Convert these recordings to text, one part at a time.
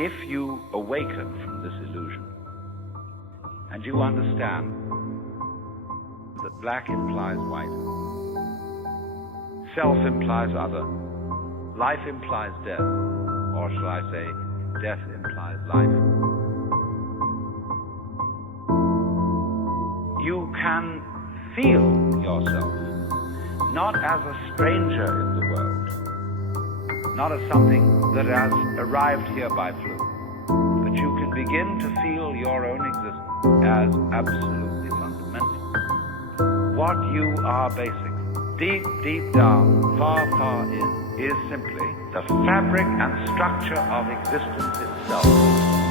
If you awaken from this illusion, and you understand that black implies white, self implies other, life implies death, or shall I say, death implies life, you can feel yourself not as a stranger in the world, not as something that has arrived here by fluke, but you can begin to feel your own existence as absolutely fundamental. What you are basically, deep, deep down, far, far in, is simply the fabric and structure of existence itself.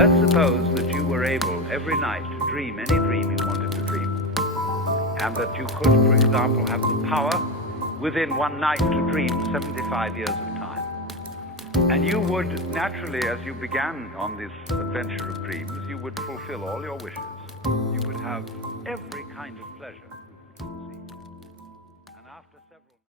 Let's suppose that you were able every night to dream any dream you wanted to dream, and that you could, for example, have the power within one night to dream 75 years of time. And you would naturally, as you began on this adventure of dreams, you would fulfill all your wishes. You would have every kind of pleasure.